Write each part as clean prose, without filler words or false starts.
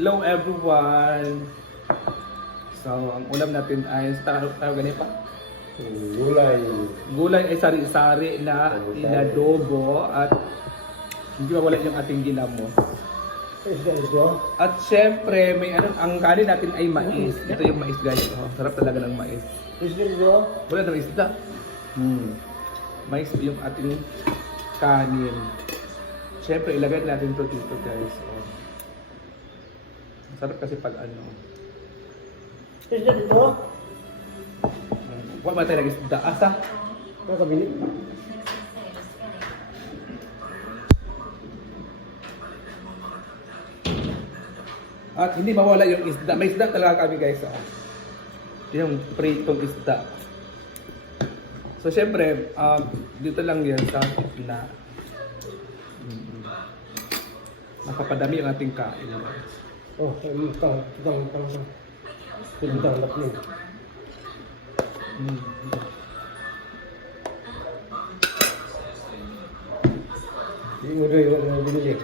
Hello everyone! So, ang ulam natin ay tawag ganito pa? Gulay. Gulay ay sari-sari na inadobo at hindi mawala yung ating ginamo. At syempre, may ang kanin natin ay mais. Ito yung mais guys. Oh, sarap talaga ng mais. Wala na isda. Mais yung ating kanin. Syempre, ilagay natin to dito guys. Oh. Sarap kasi pag ano. Isda dito? Huwag ba tayo nag-isda? Asa? Nakabili. At hindi mawala yung isda. May isda talaga kami guys. Oh. Yung pritong isda. So syempre, dito lang yan sa na mapapadami ang ating kain. Oh, itang lapnin. Hindi mo doon yung binili.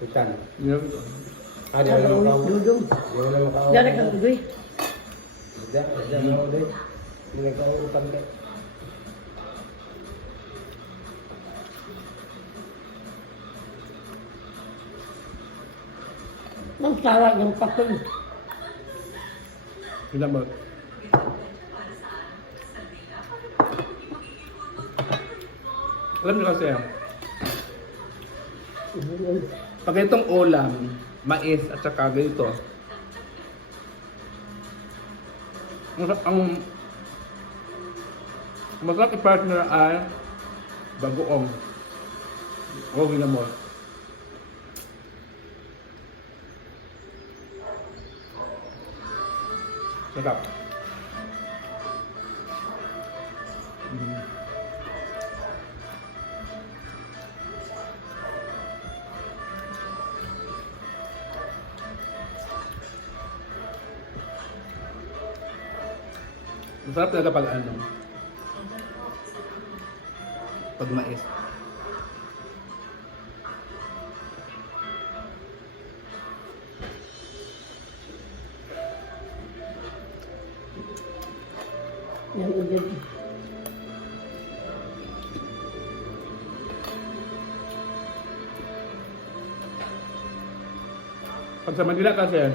Itan. Ada yang mau dudung. Jangan mau. Jangan kau duduk. Jangan mau deh. Ini kau utang deh. Nang salah yang pakai. Ilan ba? Alam niyo kasi, pag itong ulam, mais at saka ganito, ang masarap i-partner ay bagoong. O ginamor. Sarap. Masarap talaga pag ano, pag mais. Yang udah. Pag sa Manila kasi,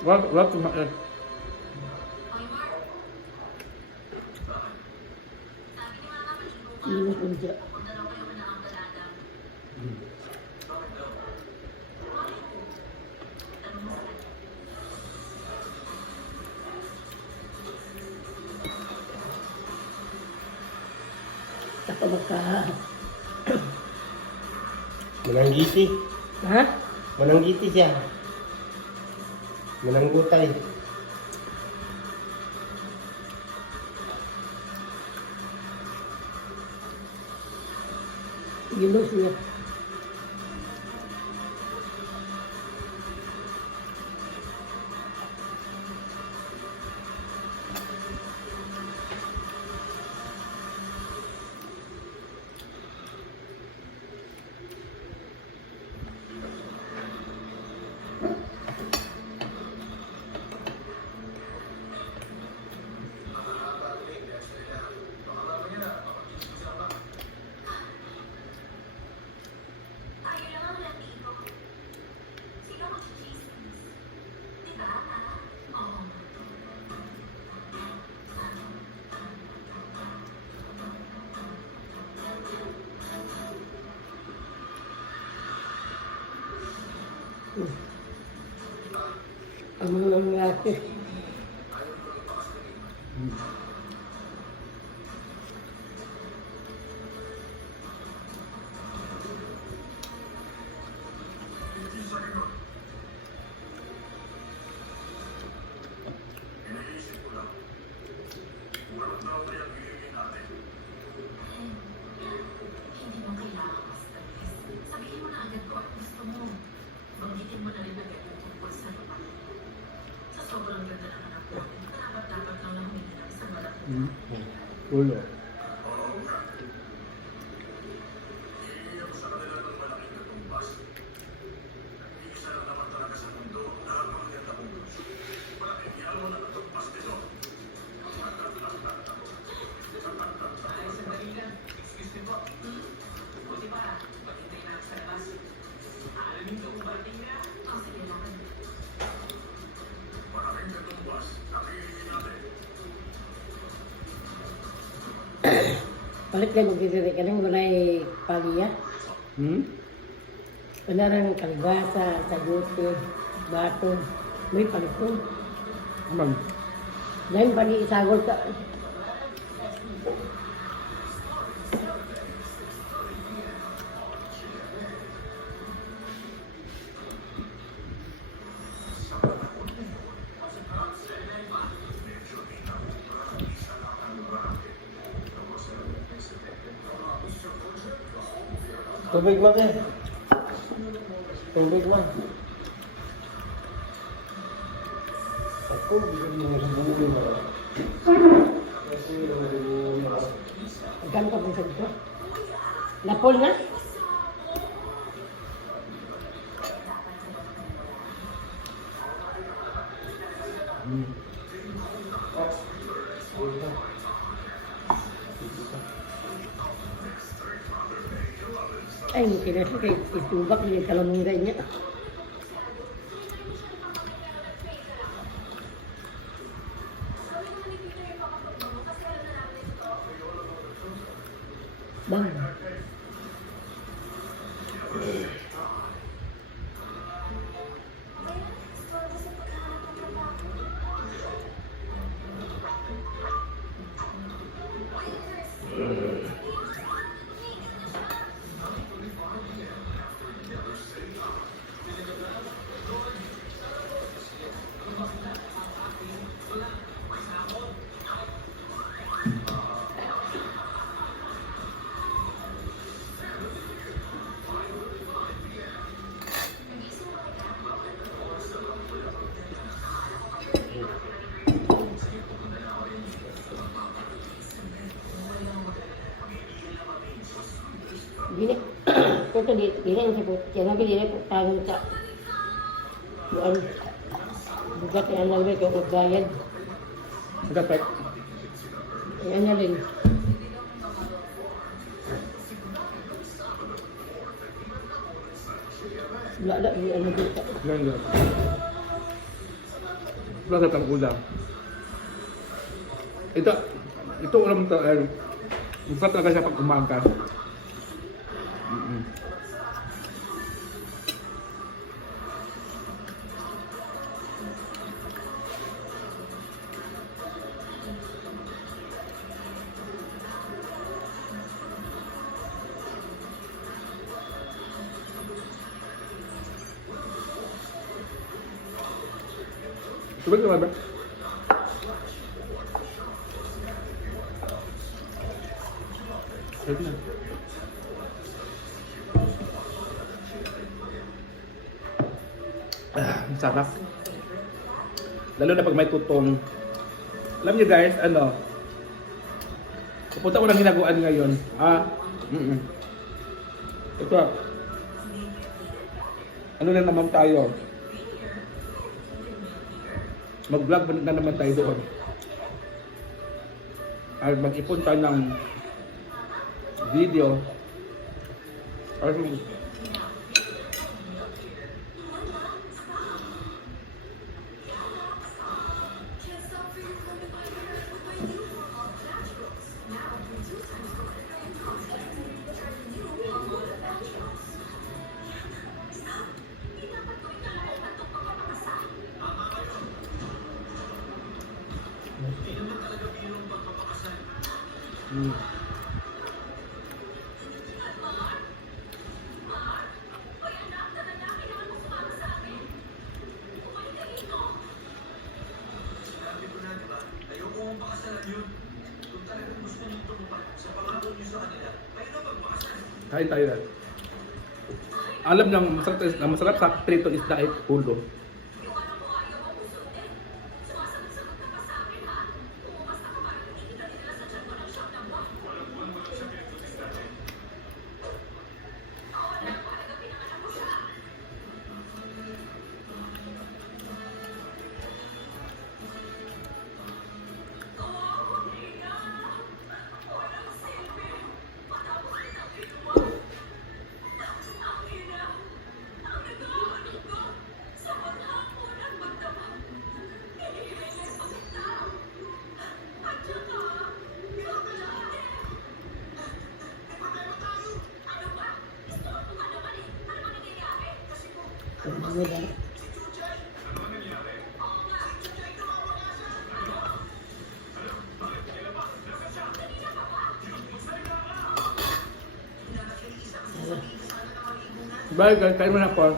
wag mais. Ini udah. Tak maka. Menanggiti. Hah? Menanggiti siya. Menanggutay. Yunus ya. Ang mga lalaki. Ulo. Balik kayo magdidiri ka nang walay paliya. Hmm? Panarang kalbasa, sayote, bato, may palipon. Amang. Dahil pali isagol ka. Tubig mo eh. Tubig mo. Ako, bigyan mo sa buhay mo. Magkano ka pong sagot ko? Napol na? Ay, mungkin na siya itubak niya kalamungay niya. Bang. Dili. Ito dili ang sabot. Kaya dili po tanong sa buwan. Bugat yan lang rin kung magbayad. Nagkapek. Ayan na rin. Wala di ano dito. Ganda. Wala kang ulam. Ito ulam to ay masarap talaga siya pag umaga. Tubig naman ba? Pwede na. Ang sarap. Lalo na pag may tutong. Alam niyo guys, ano? Pupunta ko ng hinaguan ngayon. Ito. Ano na naman tayo? Mag-vlog na naman tayo doon. Ay mag-ipon tayo ng video. Or kain tayo na. Alam nyo, masarap sa prito isda ay ulo. Bye guys, kain mo na po.